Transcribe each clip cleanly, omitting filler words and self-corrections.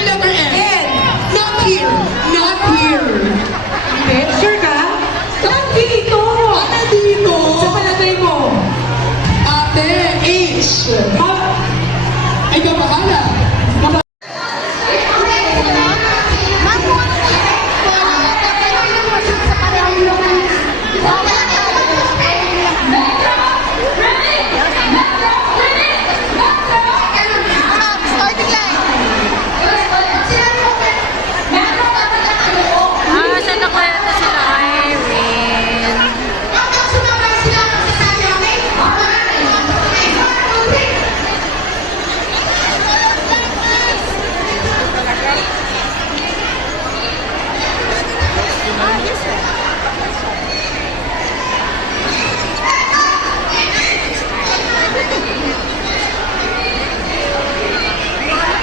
may letter N. N. Not here. Not here. Hindi, sure ka? Nandito! Ano dito? Sa palagay mo. Ate, H. Ay, ka bahala. Saan na kaya ito sila, Irene?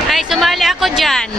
Ay, sumali ako dyan.